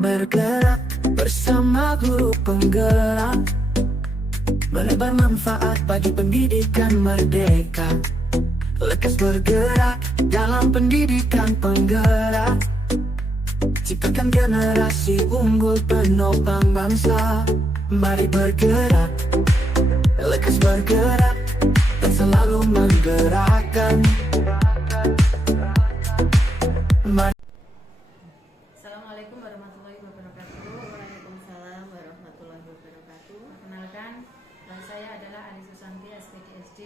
bergerak bersama guru penggerak, melebar manfaat bagi pendidikan merdeka. Lekas bergerak dalam pendidikan penggerak, ciptakan generasi unggul penopang bangsa. Mari bergerak, lekas bergerak, dan selalu menggerakkan. Assalamualaikum warahmatullahi wabarakatuh. Waalaikumsalam warahmatullahi wabarakatuh. Perkenalkan, saya adalah Ali Susanti, SPDSD.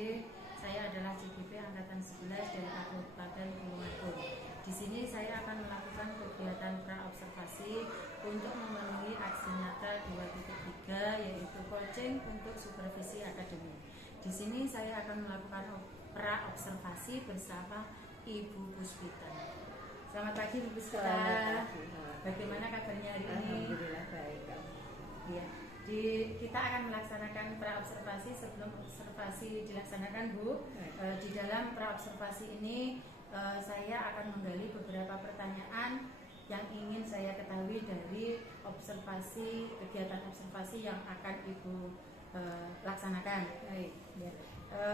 Saya adalah CGP Angkatan 11 dari Kabupaten Tulungagung. Di sini saya akan melakukan kegiatan pra-observasi untuk memenuhi aksi nyata 2.3, yaitu coaching untuk supervisi akademik. Di sini saya akan melakukan pra-observasi bersama Ibu Puspita. Selamat pagi, Bu Puspita. Bagaimana kabarnya hari ini? Alhamdulillah baik. Ya, kita akan melaksanakan pra-observasi. Sebelum observasi dilaksanakan, Bu, di dalam pra-observasi ini saya akan menggali beberapa pertanyaan yang ingin saya ketahui dari observasi, kegiatan observasi yang akan Ibu laksanakan. Baik. Ya.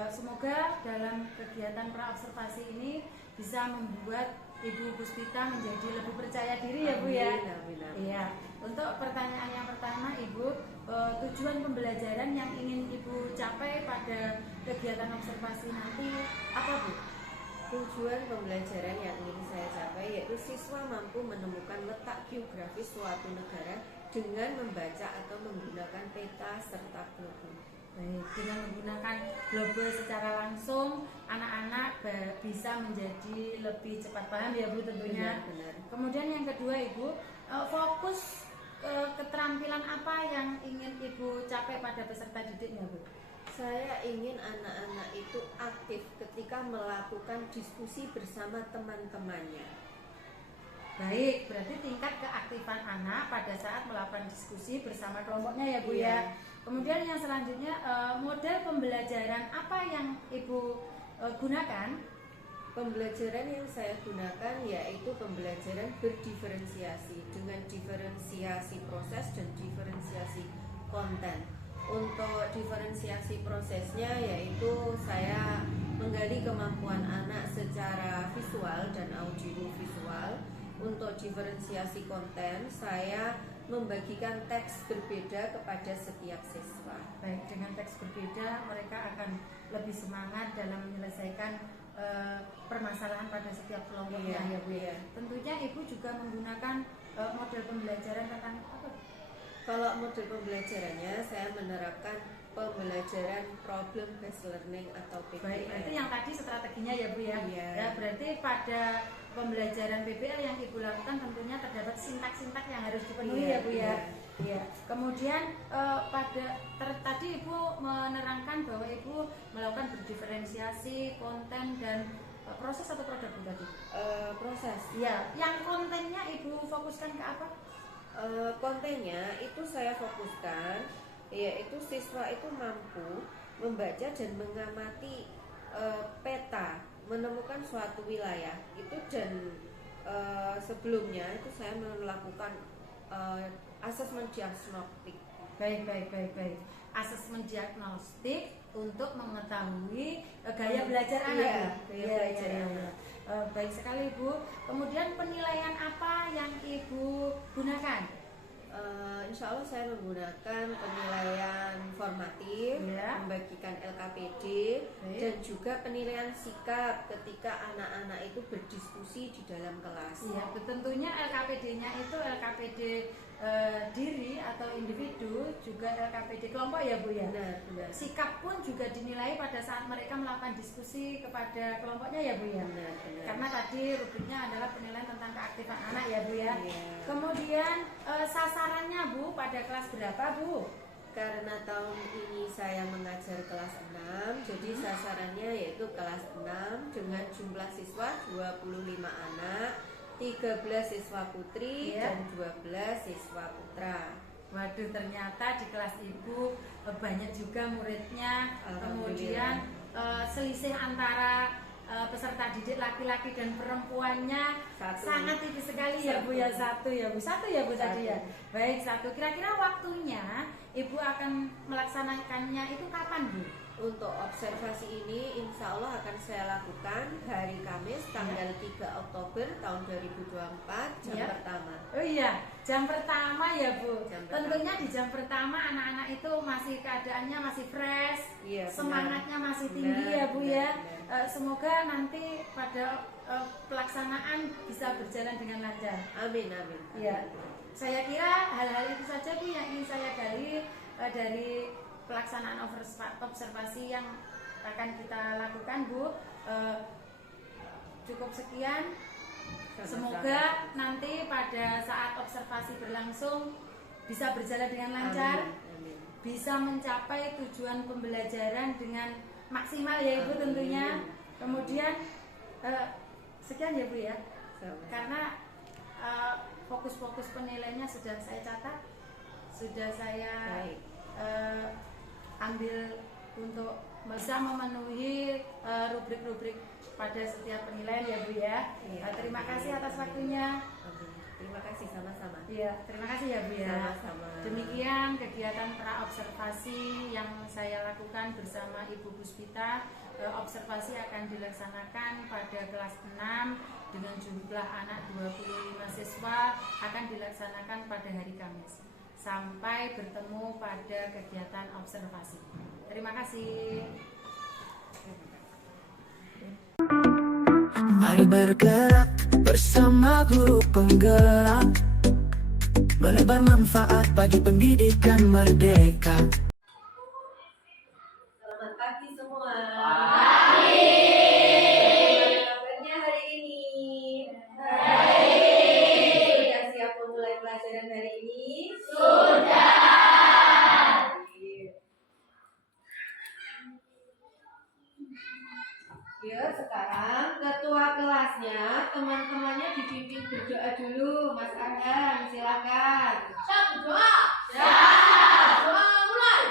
Semoga dalam kegiatan pra-observasi ini bisa membuat Ibu Puspita menjadi lebih percaya diri, ya Bu ya. Iya. Untuk pertanyaan yang pertama, Ibu, tujuan pembelajaran yang ingin Ibu capai pada kegiatan observasi nanti apa, Bu? Tujuan pembelajaran yang ingin saya capai yaitu siswa mampu menemukan letak geografis suatu negara dengan membaca atau menggunakan peta serta globe. Baik, dengan menggunakan globe secara langsung, anak-anak bisa menjadi lebih cepat paham, ya Bu, tentunya. Benar. Kemudian yang kedua, Ibu, fokus keterampilan apa yang ingin Ibu capai pada peserta didiknya, Bu? Saya ingin anak-anak itu aktif ketika melakukan diskusi bersama teman-temannya. Baik, berarti tingkat keaktifan anak pada saat melakukan diskusi bersama kelompoknya, ya Bu, ya. Kemudian yang selanjutnya, model pembelajaran apa yang Ibu gunakan? Pembelajaran yang saya gunakan yaitu pembelajaran berdiferensiasi dengan diferensiasi proses dan diferensiasi konten. Untuk diferensiasi prosesnya yaitu saya menggali kemampuan anak secara visual dan audiovisual. Untuk diferensiasi konten, saya membagikan teks berbeda kepada setiap siswa. Baik, dengan teks berbeda mereka akan lebih semangat dalam menyelesaikan permasalahan pada setiap kelompoknya, ya Bu ya. Tentunya Ibu juga menggunakan model pembelajaran tentang apa? Kalau model pembelajarannya saya menerapkan pembelajaran problem based learning atau PBL. Baik, berarti yang tadi strateginya, ya Bu ya. Iya. Ya, berarti pada pembelajaran PBL yang Ibu lakukan tentunya terdapat sintak-sintak yang harus dipenuhi, ya Bu ya. Iya. Kemudian tadi Ibu menerangkan bahwa Ibu melakukan berdiferensiasi konten dan proses atau produk, Bu, tadi? Proses. Iya. Yang kontennya Ibu fokuskan ke apa? Kontennya itu saya fokuskan yaitu siswa itu mampu membaca dan mengamati peta, menemukan suatu wilayah itu, dan sebelumnya itu saya melakukan asesmen diagnostik. Baik. Asesmen diagnostik untuk mengetahui gaya belajar anak. Iya. Baik sekali, Bu. Kemudian penilaian apa yang Ibu gunakan? Insya Allah saya menggunakan penilaian formatif, membagikan LKPD, dan juga penilaian sikap ketika anak-anak itu berdiskusi di dalam kelas. Iya, tentunya LKPD-nya itu LKPD diri atau individu, juga LKPD kelompok, ya Bu ya. Benar. Sikap pun juga dinilai pada saat mereka melakukan diskusi kepada kelompoknya, ya Bu ya. Benar. Karena tadi rubriknya adalah penilaian tentang keaktifan anak, ya Bu ya. Iya. Kemudian sasarannya, Bu, pada kelas berapa, Bu? Karena tahun ini saya mengajar kelas 6, jadi sasarannya yaitu kelas 6 dengan jumlah siswa 25 anak, 13 siswa putri dan 12 siswa putra. Waduh, ternyata di kelas Ibu banyak juga muridnya. Kemudian selisih antara peserta didik laki-laki dan perempuannya Satu. sangat tipis sekali ya Bu ya, satu ya Bu, tadi ya. Baik, satu. Kira-kira waktunya Ibu akan melaksanakannya itu kapan Bu? Untuk observasi ini insya Allah akan saya lakukan hari Kamis tanggal 3 Oktober tahun 2024 jam Ya. pertama. Oh iya, jam pertama ya Bu. Jam pertama. Tentunya di jam pertama anak-anak itu masih keadaannya masih fresh, Iya, benar. semangatnya masih Benar, tinggi ya Bu benar, ya. benar. Semoga nanti pada pelaksanaan bisa berjalan dengan lancar. Amin, amin. Ya, saya kira hal-hal itu saja Bu yang ingin saya gali dari pelaksanaan observasi yang akan kita lakukan Bu. Cukup sekian. Semoga nanti pada saat observasi berlangsung bisa berjalan dengan lancar, Amin, amin. bisa mencapai tujuan pembelajaran dengan maksimal ya Ibu tentunya. Kemudian sekian ya Bu ya. Sama. Karena fokus-fokus penilaiannya sudah saya catat, sudah saya Baik. ambil untuk bisa memenuhi rubrik-rubrik pada setiap penilaian ya Bu ya. Iya. Terima kasih atas waktunya. Amin. Terima kasih sama-sama. Iya, terima kasih ya Bu ya. Sama-sama. Demikian kegiatan pra-observasi yang saya lakukan bersama Ibu Puspita. Observasi akan dilaksanakan pada kelas 6 dengan jumlah anak 25 siswa, akan dilaksanakan pada hari Kamis. Sampai bertemu pada kegiatan observasi. Terima kasih. Mari bergerak bersama guru penggerak, menebar manfaat bagi pendidikan merdeka. Selamat pagi semua. Pagi. Bagaimana kabarnya hari ini? Baik. Sudah siap memulai pelajaran hari ini? Sudah. Ya, sekarang ketua kelasnya teman-temannya dibimbing berdoa dulu. Mas Arhan, silakan. Siap berdoa. Siap. Doa mulai.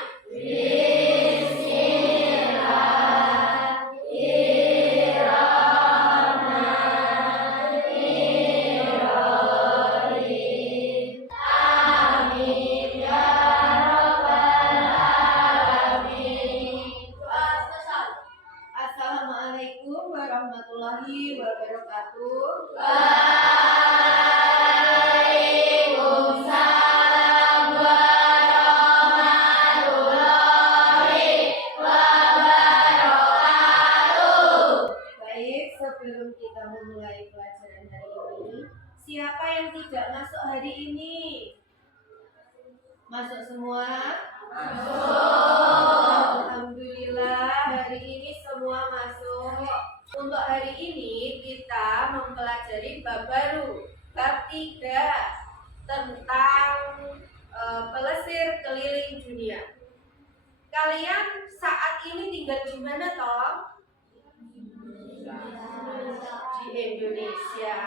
Assalamualaikum warahmatullahi wabarakatuh. Baik, sebelum kita memulai pelajaran hari ini, siapa yang tidak masuk hari ini? Masuk semua? Alhamdulillah, hari ini semua masuk. Untuk hari ini kita mempelajari bab baru, bab 3 tentang pelesir keliling dunia. Kalian saat ini tinggal di mana toh? Di Indonesia.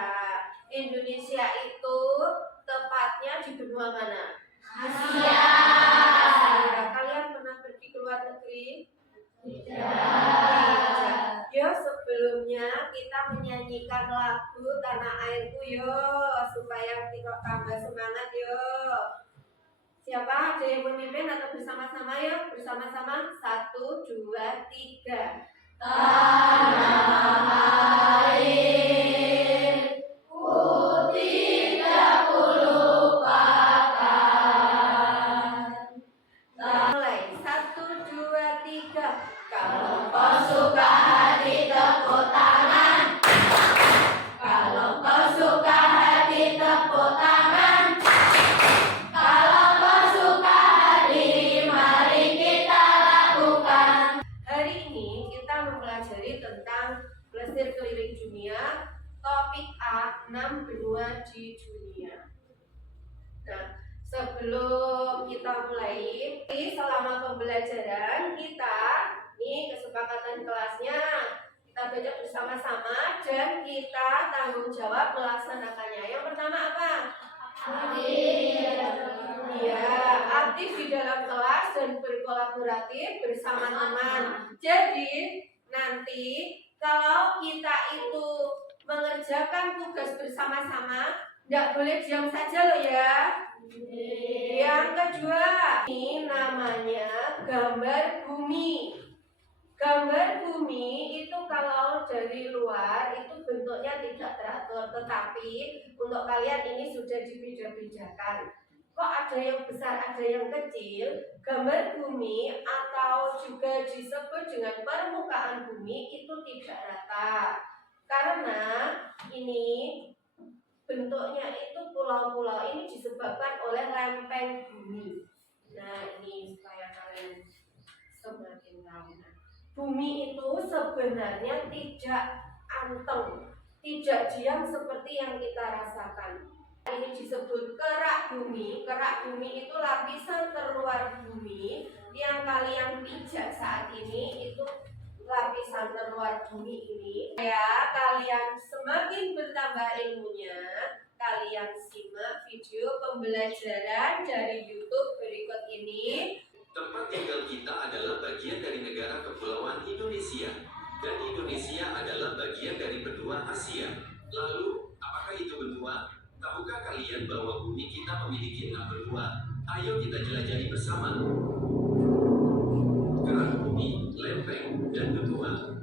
Indonesia itu tepatnya di benua mana? Asia. Kalian pernah pergi ke luar negeri? Tidak. Yo, sebelumnya kita menyanyikan lagu Tanah Airku yo, supaya kita tambah semangat yo. Siapa ada yang memimpin atau bersama-sama yo? Bersama-sama 1, 2, 3. Tanah airku tidak kulupakan. Mulai 1, 2, 3. Kalau kau suka hati tepuk tangan. Kalau kau suka hati tepuk tangan. Kalau kau suka hati, mari kita lakukan. Hari ini kita mempelajari tentang pelesir keliling dunia. Topik A, 6 benua di dunia. Nah, sebelum kita mulai, selama pembelajaran kita, ini kesepakatan kelasnya, kita baca bersama-sama dan kita tanggung jawab melaksanakannya. Yang pertama apa? Iya, aktif di dalam kelas dan berkolaboratif bersama teman. Jadi nanti kalau kita itu mengerjakan tugas bersama-sama, tidak boleh diam saja loh ya. Yang kedua, ini namanya gambar bumi. Gambar bumi itu kalau dari luar itu bentuknya tidak teratur, tetapi untuk kalian ini sudah dibeda-bedakan. Kok ada yang besar, ada yang kecil? Gambar bumi atau juga disebut dengan permukaan bumi itu tidak rata. Karena ini bentuknya itu pulau-pulau, ini disebabkan oleh lempeng bumi. Nah, ini supaya kalian semakin tahu. Bumi itu sebenarnya tidak anteng, tidak diam seperti yang kita rasakan. Ini disebut kerak bumi. Kerak bumi itu lapisan terluar bumi yang kalian pijak saat ini, itu lapisan terluar bumi ini. Ya, kalian semakin bertambah ilmunya, kalian simak video pembelajaran dari YouTube berikut ini. Tempat tinggal kita adalah bagian dari negara kepulauan Indonesia, dan Indonesia adalah bagian dari benua Asia. Lalu, apakah itu benua? Tahukah kalian bahwa bumi kita memiliki 6 benua? Ayo kita jelajahi bersama. Kerak bumi, lempeng, dan benua.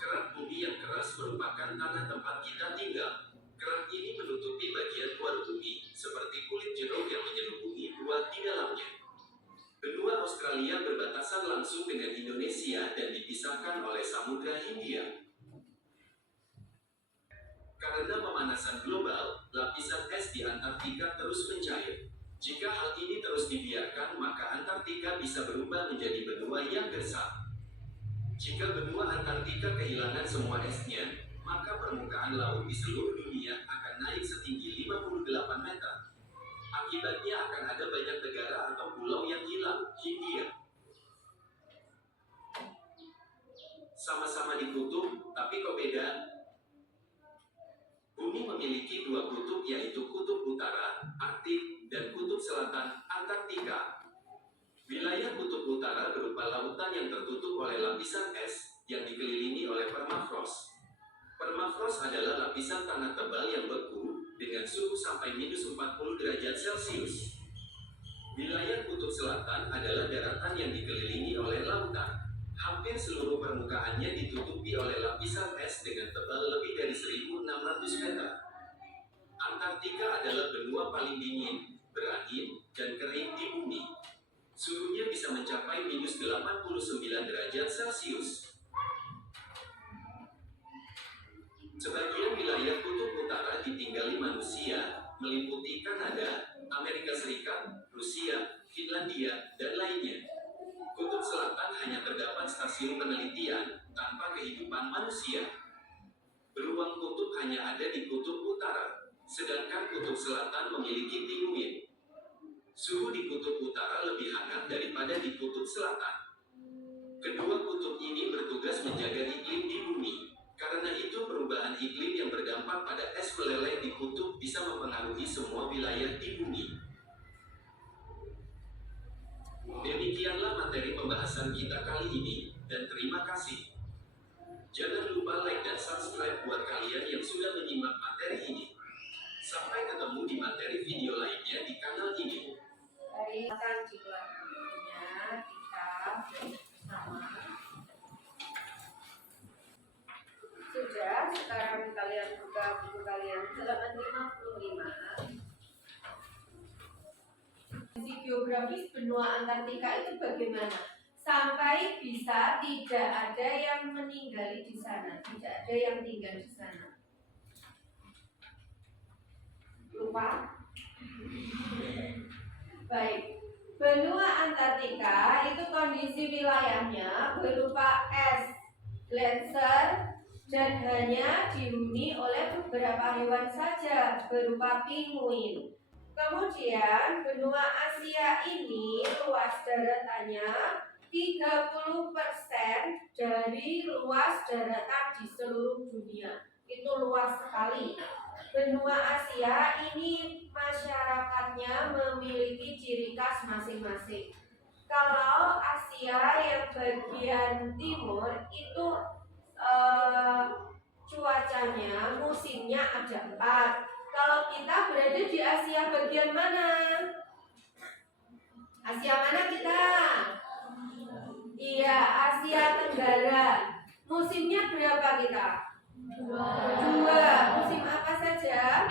Kerak bumi yang keras merupakan tanah tempat kita tinggal. Kerak ini menutupi bagian luar bumi, seperti kulit jeruk yang menyelubungi buah di dalamnya. Benua Australia berbatasan langsung dengan Indonesia dan dipisahkan oleh Samudra Hindia. Karena pemanasan global, lapisan es di Antartika terus mencair. Jika hal ini terus dibiarkan, maka Antartika bisa berubah menjadi benua yang gersang. Jika benua Antartika kehilangan semua esnya, maka permukaan laut di seluruh dunia akan naik setinggi 58 meter. Akibatnya akan ada banyak negara atau pulau yang hilang. Hindia sama-sama di kutub, tapi kok beda? Bumi memiliki 2 kutub, yaitu kutub utara, Arktik, dan kutub selatan, Antartika. Wilayah kutub utara berupa lautan yang tertutup oleh lapisan es yang dikelilingi oleh permafrost. Permafrost adalah lapisan tanah tebal yang beku dengan suhu sampai minus 40 derajat Celcius. Wilayah kutub selatan adalah daratan yang dikelilingi oleh lautan. Hampir seluruh permukaannya ditutupi oleh lapisan es dengan tebal lebih dari 1.600 meter. Antartika adalah benua paling dingin, berangin, dan kering di bumi. Suhunya bisa mencapai minus 89 derajat Celcius. Sebagian wilayah kutub utara ditinggali manusia, meliputi Kanada, Amerika Serikat, Rusia, Finlandia, dan lainnya. Kutub selatan hanya terdapat stasiun penelitian tanpa kehidupan manusia. Beruang kutub hanya ada di kutub utara, sedangkan kutub selatan memiliki pinguin. Suhu di kutub utara lebih hangat daripada di kutub selatan. Kedua kutub ini bertugas menjaga iklim di bumi. Karena itu perubahan iklim yang berdampak pada es meleleh di kutub bisa mempengaruhi semua wilayah di bumi. Demikianlah materi pembahasan kita kali ini, dan terima kasih. Jangan lupa like dan subscribe buat kalian yang sudah menyimak materi ini. Sampai ketemu di materi video lainnya di kanal ini. Dari akan jumlah bukunya kita bersama. Sudah, sekarang kalian buka buku kalian halaman 55. Geografis benua Antartika itu bagaimana? Sampai bisa tidak ada yang meninggali di sana, tidak ada yang tinggal di sana. Lupa? Baik, benua Antartika itu kondisi wilayahnya berupa es, gletser, dan hanya dihuni oleh beberapa hewan saja berupa pinguin. Kemudian benua Asia ini luas daratannya 30% dari luas daratan di seluruh dunia. Itu luas sekali. Benua Asia ini masyarakatnya memiliki ciri khas masing-masing. Kalau Asia yang bagian timur itu cuacanya, musimnya ada 4. Kalau kita berada di Asia bagian mana? Asia mana kita? Iya, Asia Tenggara. Musimnya berapa kita? 2. Musim apa saja?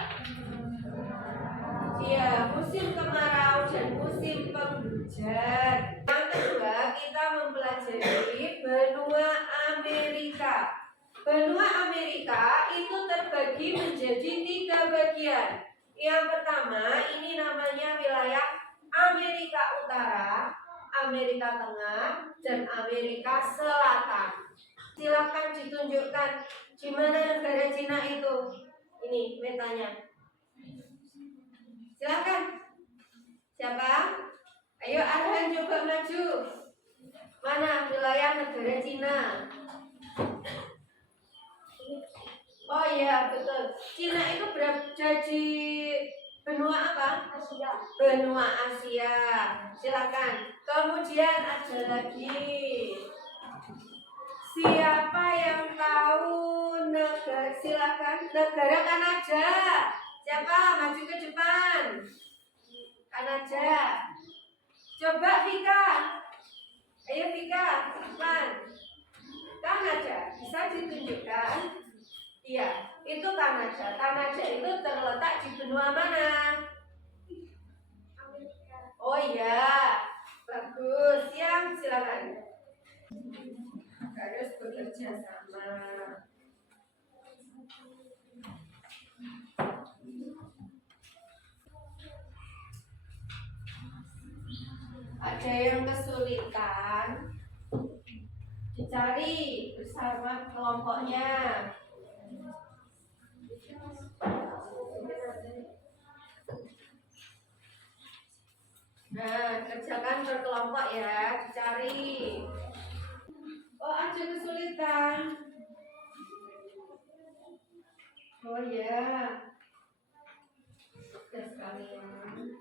Iya, musim kemarau dan musim penghujan. Yang kedua, kita mempelajari benua Amerika. Benua Amerika itu terbagi menjadi 3 bagian. Yang pertama, ini namanya wilayah Amerika Utara, Amerika Tengah, dan Amerika Selatan. Silakan ditunjukkan di mana negara Cina itu. Ini petanya. Silakan. Siapa? Ayo Arhan coba maju. Mana wilayah negara Cina? Oh iya betul. Cina itu berada di benua apa? Asia. Benua Asia. Silakan. Kemudian ada lagi. Siapa yang tahu negara? Silakan. Negara Kanada. Siapa? Maju ke depan. Kanada. Coba Vika. Ayo Vika, ke depan. Kanada. Bisa ditunjukkan? Iya, itu Kanada. Kanada itu terletak di benua mana? Oh iya, bagus. Siang, silakan. Harus bekerja sama. Ada yang kesulitan, dicari bersama kelompoknya. Nah, kerjakan berkelompok ya, dicari. Oh, ada kesulitan. Oh ya, sudah sekalian.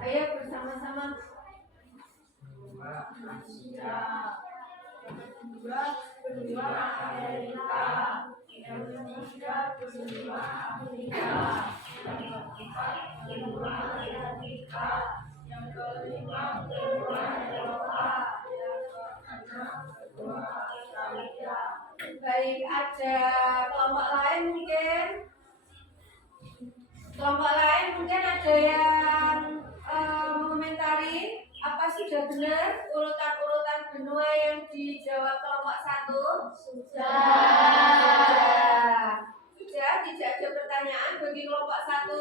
Ayo bersama-sama. Benua Amerika, yang ketiga benua Afrika, yang keempat benua Amerika, yang kelima benua Eropa, yang keenam benua Australia. Baik, ada kelompok lain mungkin? Kelompok lain mungkin ada yang mengomentari apa sudah benar urutan-urutan benua yang dijawab kelompok 1? Sudah. Sudah, tidak ada pertanyaan bagi kelompok 1?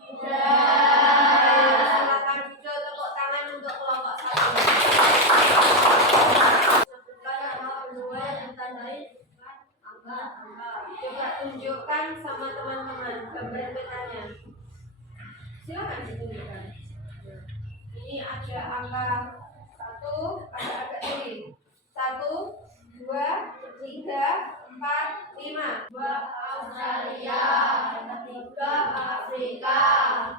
Sudah. Silakan duduk, tepuk tangan untuk kelompok 1. Benua yang ditandai angka. Coba tunjukkan sama teman-teman gambar petanya. Silakan ditunjukkan. Ini ada angka 1, ada agak kiri. 1, 2, 3, 4, 5. 2 Australia, yang ketiga Afrika,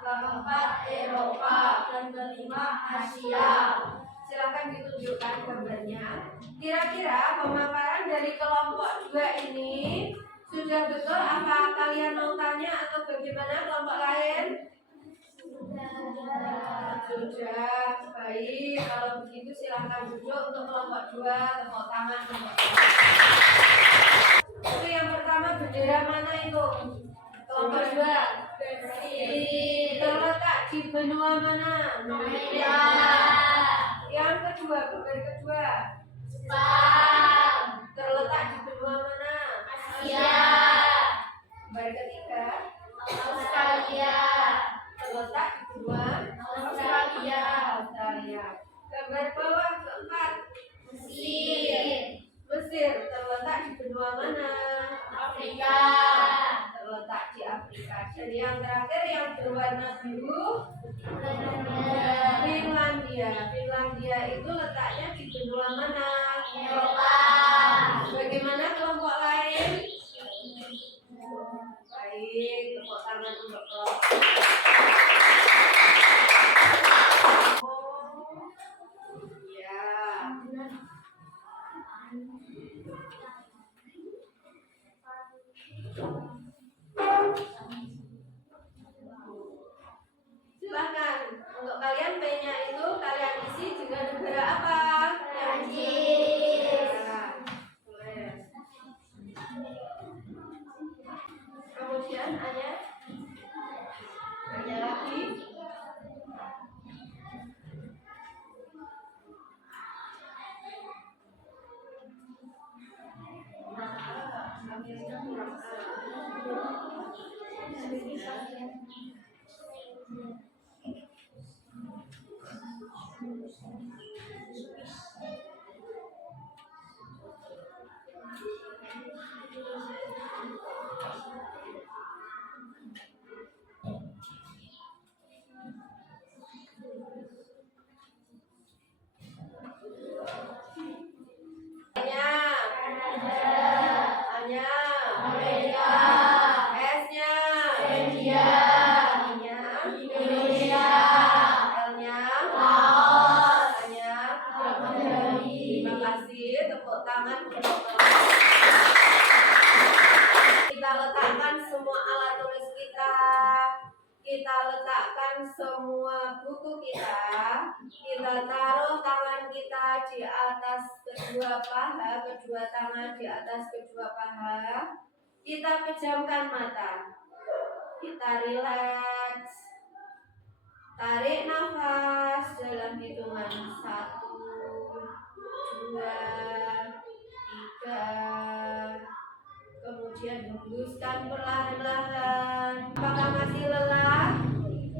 keempat Eropa, dan kelima Asia. Silakan ditunjukkan gambarnya. Kira-kira pemaparan dari kelompok 2 ini sudah betul apa kalian mau tanya atau bagaimana kelompok lain? Sudah. Baik, kalau begitu silahkan duduk untuk kelompok 2, tepuk tangan kelompok 2. Itu yang pertama bendera mana itu? Kelompok 2. Terletak di benua mana? Amerika. Yang kedua, gambar kedua. Jepang. Terletak di benua mana? Asia. Gambar ketiga. Australia. Terletak di benua Australia. Gambar bawah keempat. Mesir terletak di benua mana? Afrika. Terletak di Afrika. Dan yang terakhir yang berwarna biru, Finlandia. Finlandia itu letaknya di benua mana? Silahkan, untuk kalian P-nya itu kalian isi dengan negara apa? Boleh. Kemudian hanya lagi. Kita letakkan semua alat tulis kita letakkan semua buku kita taruh tangan kita di atas kedua tangan di atas kedua paha, kita pejamkan mata, kita rileks, tarik nafas dalam hitungan 1, 2, 3, kemudian hembuskan perlahan-lahan. Apakah masih lelah?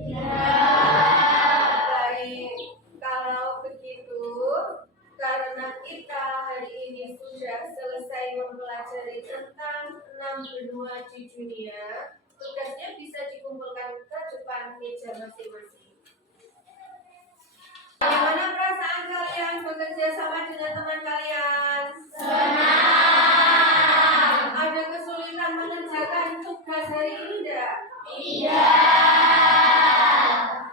Ya. Baik, kalau begitu, karena kita hari ini sudah selesai mempelajari tentang 6 benua di dunia, tugasnya bisa dikumpulkan ke depan meja masing-masing. Bagaimana perasaan kalian bekerja sama dengan teman kalian? Senang. Ada kesulitan mengerjakan tugas hari ini enggak? Iya.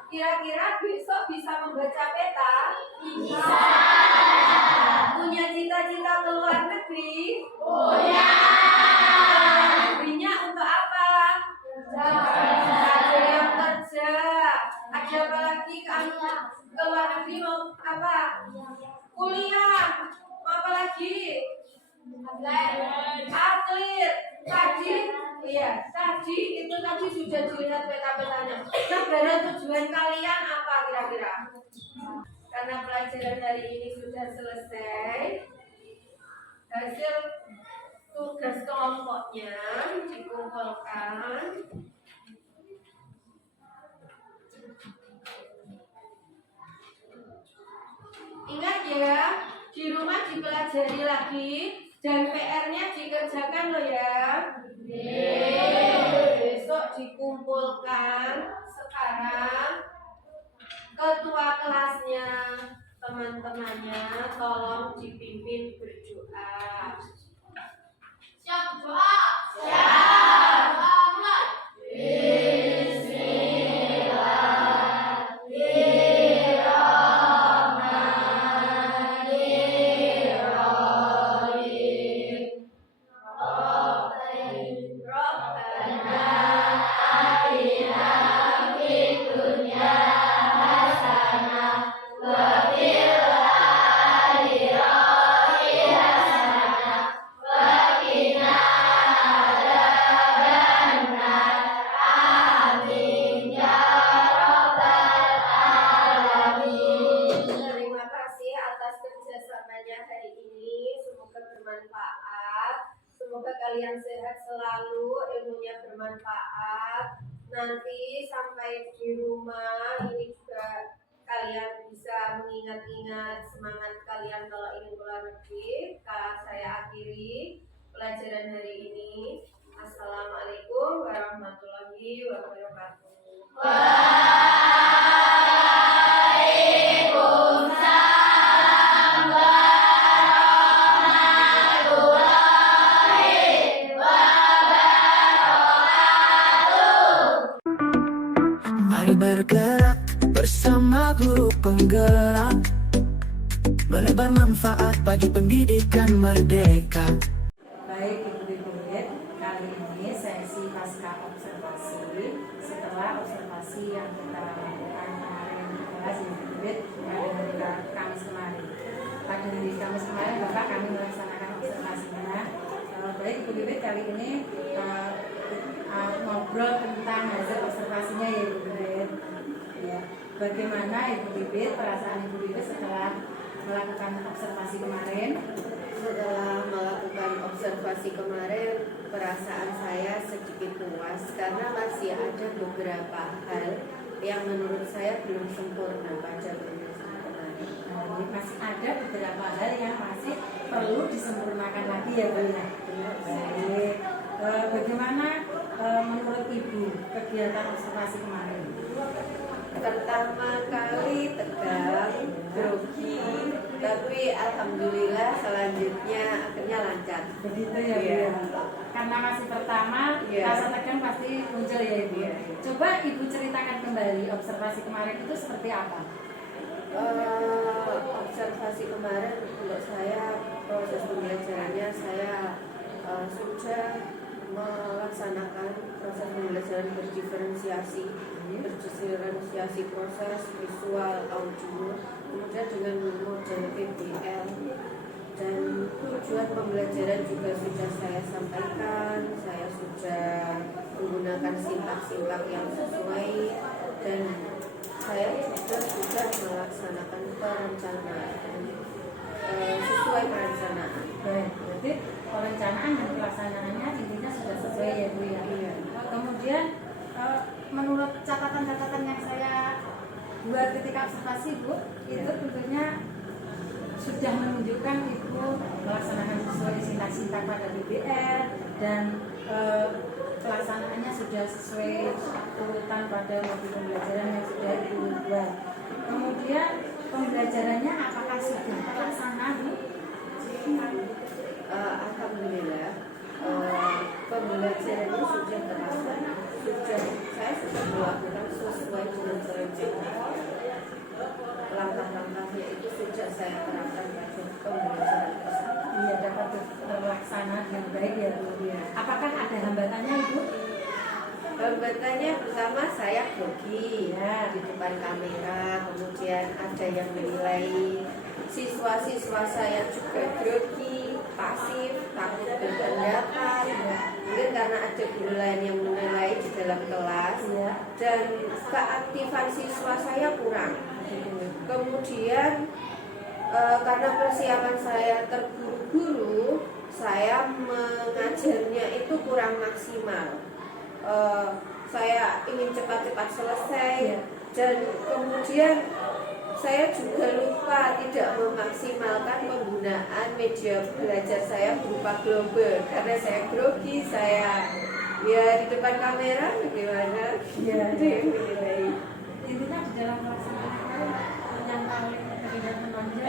Kira-kira besok bisa membaca peta? Bisa. Punya cita-cita ke luar negeri? Punya. Negerinya untuk apa? Ada yang kerja. Ada apa lagi ke luar negeri mau apa? Kuliah. Apa lagi? Atlet. Tadi itu sudah dilihat peta-petanya. Negara tujuan kalian apa kira-kira? Karena pelajaran hari ini sudah selesai, hasil tugas kelompoknya dikumpulkan. Ingat ya, di rumah dipelajari lagi dan PR-nya dikerjakan loh ya. Besok dikumpulkan. Sekarang ketua kelasnya, teman-temannya tolong dipimpin berdoa. Siap doa? Siap. Mulai. Semoga kalian sehat selalu, ilmunya bermanfaat. Nanti sampai di rumah ini juga kalian bisa mengingat-ingat semangat kalian kalau ingin keluar negeri. Saya akhiri pelajaran hari ini. Assalamualaikum warahmatullahi wabarakatuh. Mari bergerak bersama guru penggerak, menebar manfaat bagi pendidikan merdeka. Baik Ibu-ibu, kali ini pasca observasi, setelah observasi yang kita lakukan kemarin di kelas Ibu Bibit pada hari Kamis kemarin. Pada hari Kamis kemarin Bapak kami melaksanakan observasinya. Baik Ibu Bibit, kali ini ngobrol tentang hasil observasinya ya Ibu Bibit. Ya. Bagaimana Ibu Bibit, perasaan Ibu Bibit setelah melakukan observasi kemarin? Setelah melakukan observasi kemarin, perasaan saya sedikit puas karena masih ada beberapa hal yang menurut saya belum sempurna pada pemeriksaan kemarin. Masih ada beberapa hal yang masih perlu disempurnakan lagi ya Bu ya. Baik. Bagaimana menurut Ibu kegiatan observasi kemarin? Pertama kali tegang, grogi, tapi alhamdulillah selanjutnya akhirnya lancar. Begitu ya Bu Iya. ya. Karena masih pertama, Iya. rasa tegang pasti muncul ya Ibu. Iya. Coba Ibu ceritakan kembali observasi kemarin itu seperti apa? Observasi kemarin untuk saya proses pembelajarannya saya sudah melaksanakan proses pembelajaran berdiferensiasi proses visual, audio, kemudian dengan model PBL, dan tujuan pembelajaran juga sudah saya sampaikan. Saya sudah menggunakan sintak-sintak yang sesuai, dan saya juga sudah melaksanakan perencanaan sesuai perencanaan. Baik, berarti perencanaan dan pelaksanaannya intinya sudah sesuai ya Bu ya. Iya. Kemudian menurut catatan-catatan yang saya buat ketika observasi Bu, itu tentunya sudah menunjukkan Ibu melaksanakan sesuai sintak-sintak pada BBL dan pelaksanaannya sudah sesuai urutan pada modul pembelajaran yang sudah Ibu buat. Kemudian pembelajarannya apakah sudah terlaksana Bu? Alhamdulillah pembelajaran ini sudah terlaksana. Saya sudah melakukan sesuai dengan rencana. Langkah-langkahnya itu sudah saya terapkan pada pembelajaran tersebut. Iya, dapat terlaksana dengan baik ya Bu. Apakah ada hambatannya Ibu? Hambatannya pertama saya grogi Ya. di depan kamera, kemudian ada yang menilai, siswa-siswa saya juga grogi, pasif, takut berpendapat, mungkin karena ada guru lain yang menilai di dalam kelas, Iya. dan keaktifan siswa saya kurang. Kemudian karena persiapan saya terburu-buru, saya mengajarnya itu kurang maksimal. Saya ingin cepat-cepat selesai, dan kemudian saya juga lupa tidak memaksimalkan penggunaan media belajar saya berupa global karena saya grogi, saya ya di depan kamera bagaimana Iya. menilai. Intinya di dalam pelaksanaan yang paling terlihat menonjol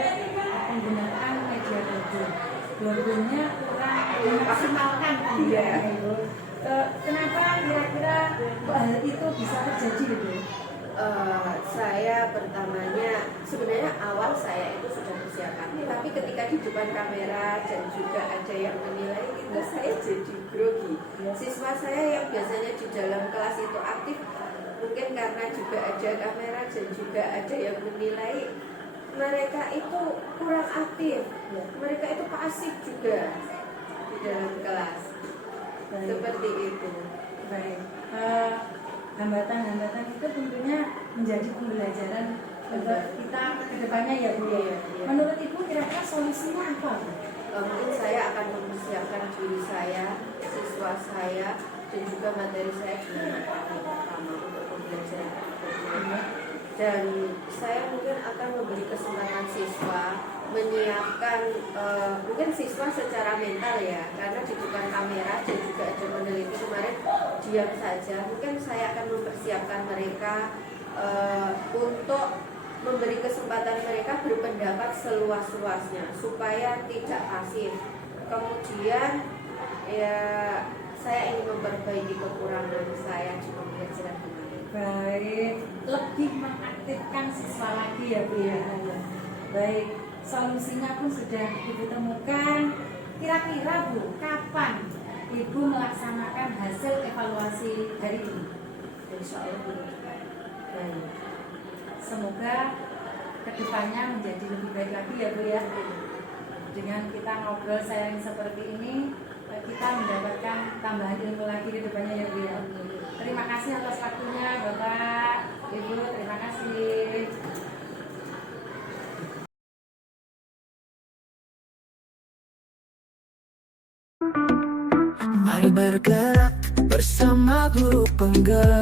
penggunaan media global. Globalnya kurang dimaksimalkan. Iya. Ibu. Kenapa kira-kira hal itu bisa terjadi Ibu? Saya pertamanya sebenarnya awal saya itu sudah persiapan, tapi ketika di depan kamera dan juga ada yang menilai itu saya jadi grogi. Siswa saya yang biasanya di dalam kelas itu aktif, mungkin karena juga ada kamera dan juga ada yang menilai, mereka itu kurang aktif, mereka itu pasif juga di dalam kelas. Baik. Seperti itu. Baik. Hambatan-hambatan itu tentunya menjadi pembelajaran untuk kita ke depannya ya Bu. Iya, iya. Menurut Ibu kira-kira solusinya apa Bu? Mungkin saya akan mempersiapkan diri saya, siswa saya, dan juga materi saya dengan pertama untuk pembelajaran berikutnya. Dan saya mungkin akan memberi kesempatan siswa menyiapkan, mungkin siswa secara mental ya, karena di depan kamera dan juga ada peneliti kemarin diam saja. Mungkin saya akan mempersiapkan mereka untuk memberi kesempatan mereka berpendapat seluas-luasnya supaya tidak pasif. Kemudian ya saya ingin memperbaiki kekurangan saya di pembelajaran kemarin. Baik, lebih mengaktifkan siswa lagi ya Bu ya. Baik, solusinya pun sudah Ibu temukan. Kira-kira Bu, kapan Ibu melaksanakan hasil evaluasi hari ini. Insya Allah Bu. Baik. Semoga kedepannya menjadi lebih baik lagi ya Bu ya. Dengan kita ngobrol sharing seperti ini, kita mendapatkan tambahan ilmu lagi ke depannya ya Bu ya. Terima kasih atas waktunya Bapak, Ibu, terima kasih. Mari bergerak bersama guru penggerak.